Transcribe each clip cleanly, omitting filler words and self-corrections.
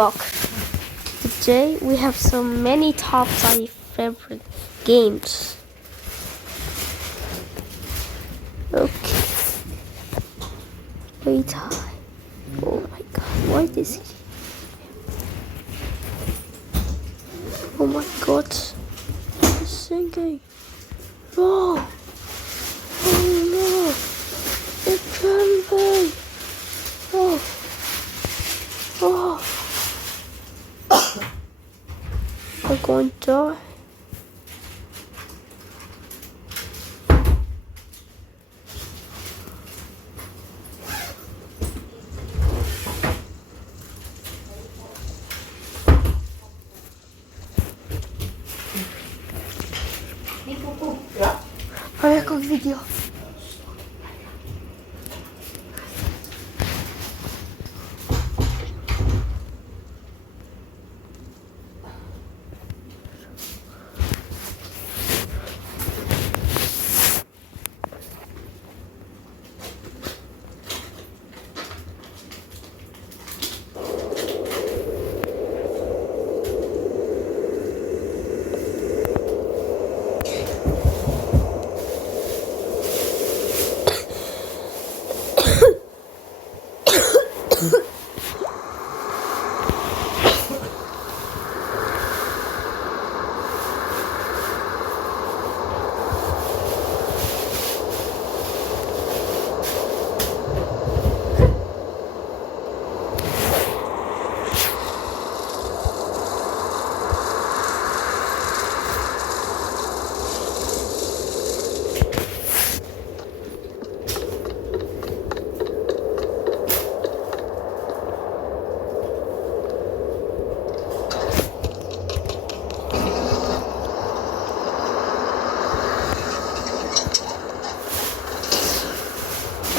Rock. Today we have so many top 5 favorite games. Okay. Wait. Oh my god, why this? Oh my god. It's singing. Oh. Oh no. It can't be. Oh. Oh. I'm going to die. Olha com o vídeo.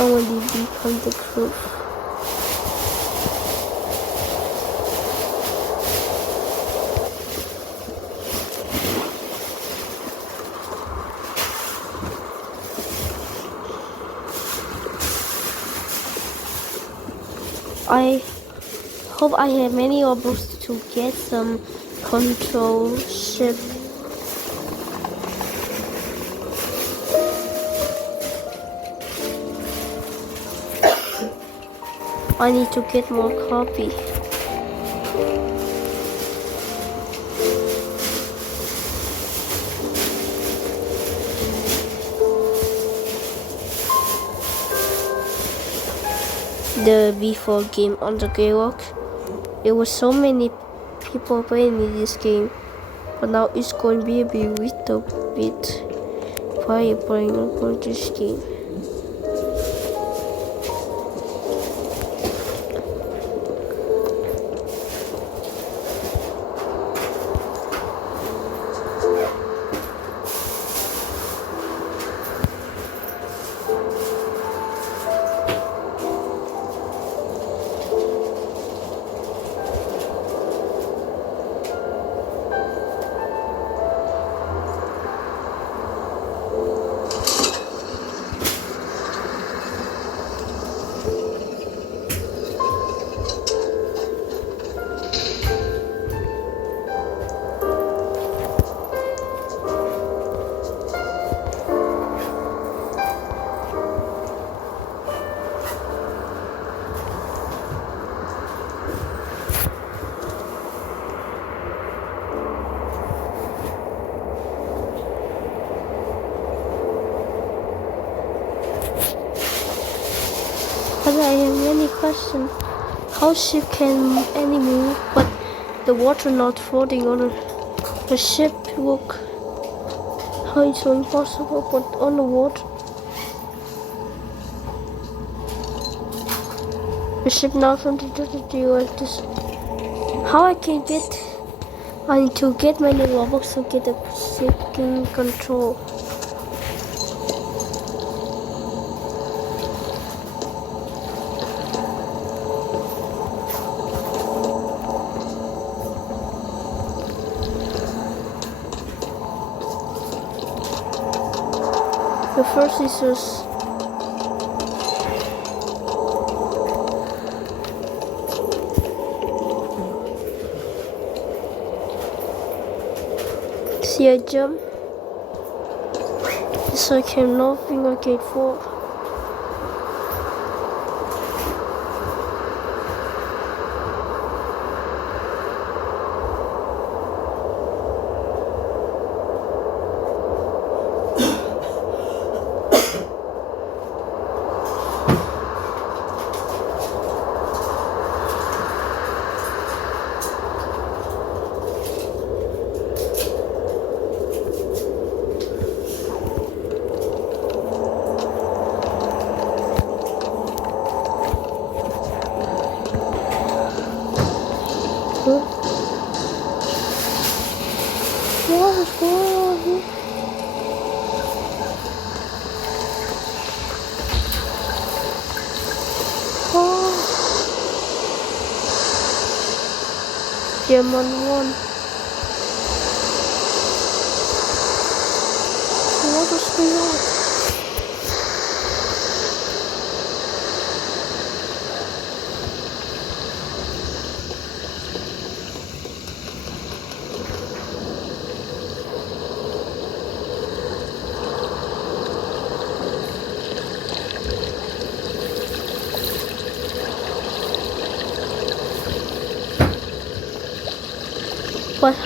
I want to become the crew. I hope I have many Robux to get some control ship. I need to get more copy. The before game on the Grey Rock, there was so many people playing this game, but now it's going to be a little bit fire playing on this game. But I have many questions. How ship can any move, but the water not floating on the ship look? How it's so impossible, but on the water? The ship now something to do like this. How I can get? I need to get many Robux to get a ship in control. The first is just See I jump. It's like I'm not being arcade 4. What is going on here? Oh. Demon 1. What is going on? What?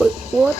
Wait, what?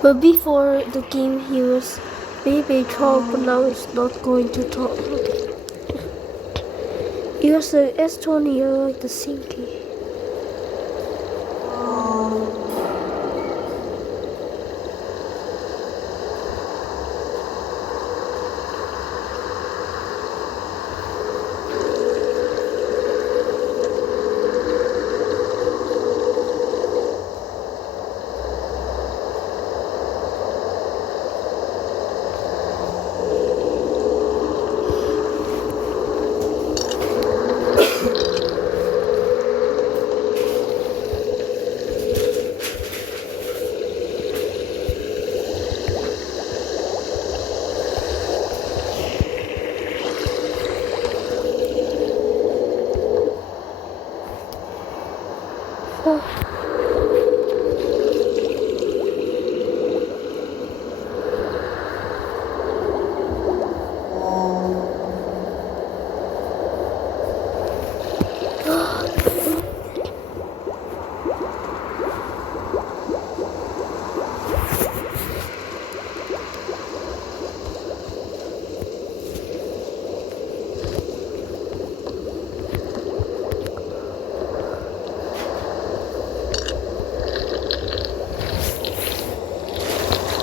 But before the game, he was maybe talk, but now he's not going to talk. He was the S20, I like the sinky.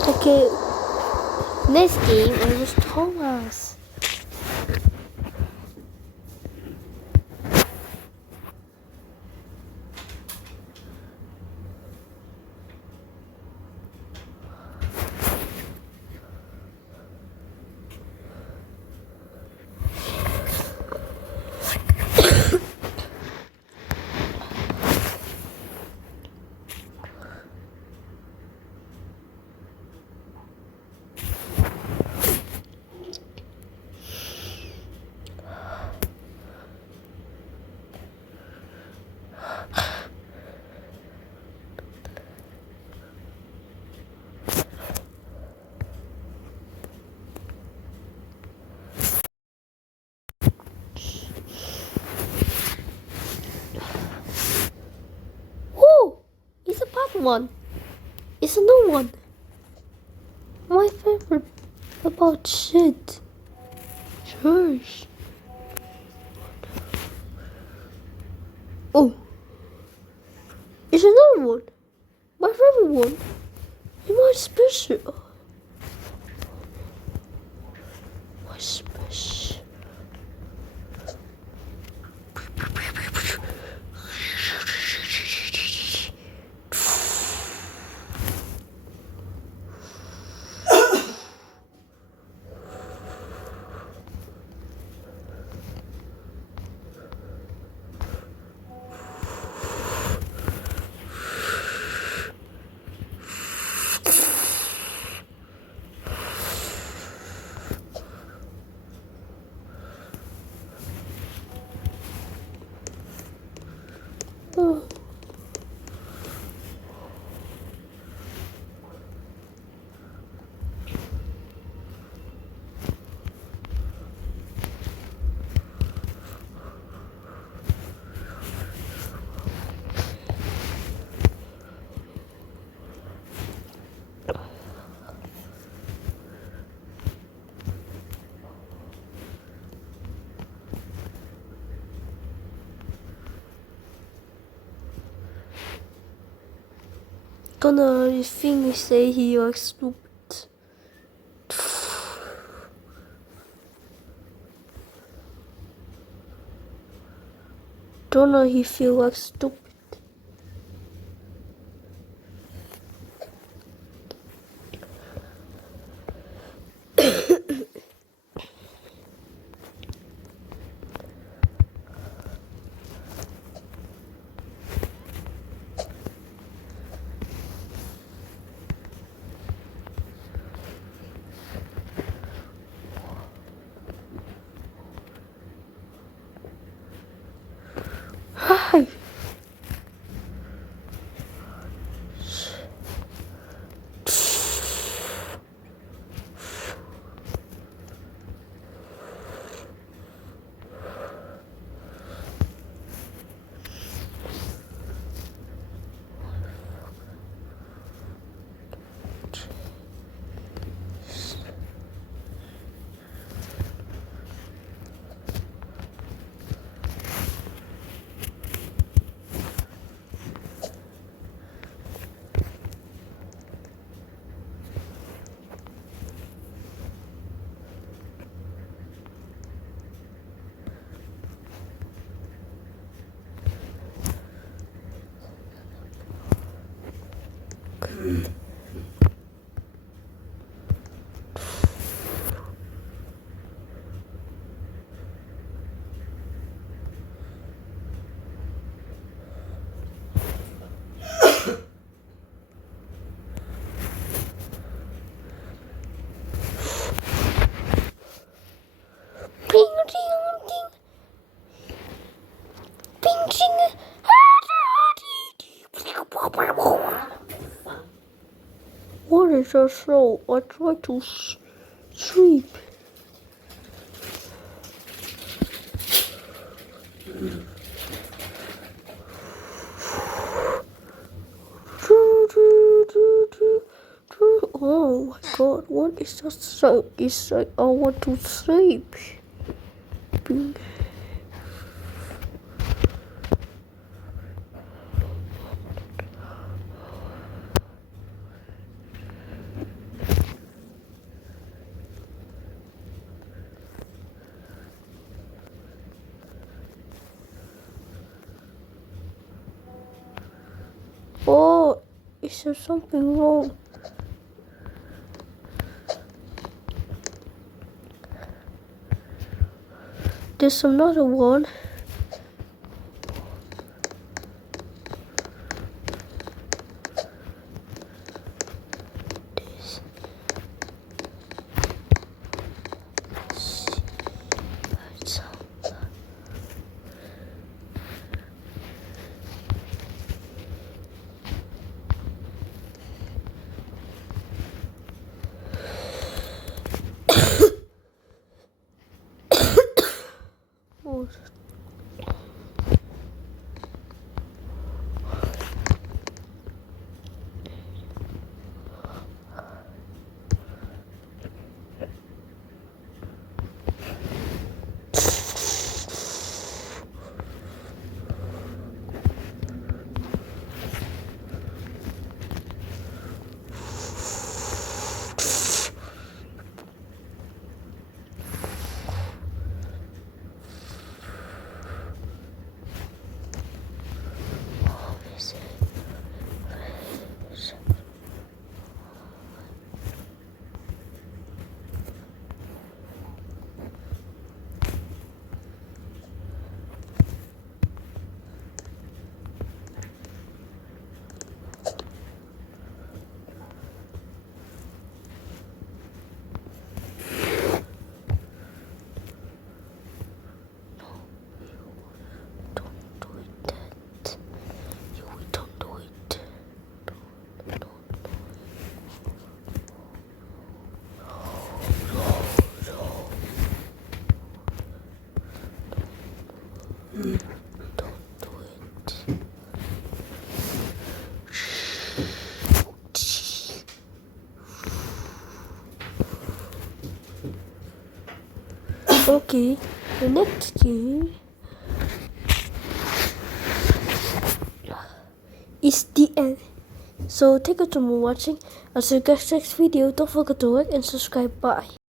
Okay, next game it was Thomas. Oh, it's a bad one. It's a new one. My favorite about shit. Church. Oh, it's another one. My favorite one. It's my special. My special. Oh. Gonna think say he was stupid. Don't know he feel like stupid. Hi. is so slow. I try to sleep. Oh my god, what is that sound? It's like I want to sleep. Oh, is there something wrong? There's another one. Oh. Okay, the next game is the end. So thank you for watching. I'll see you guys next video. Don't forget to like and subscribe. Bye.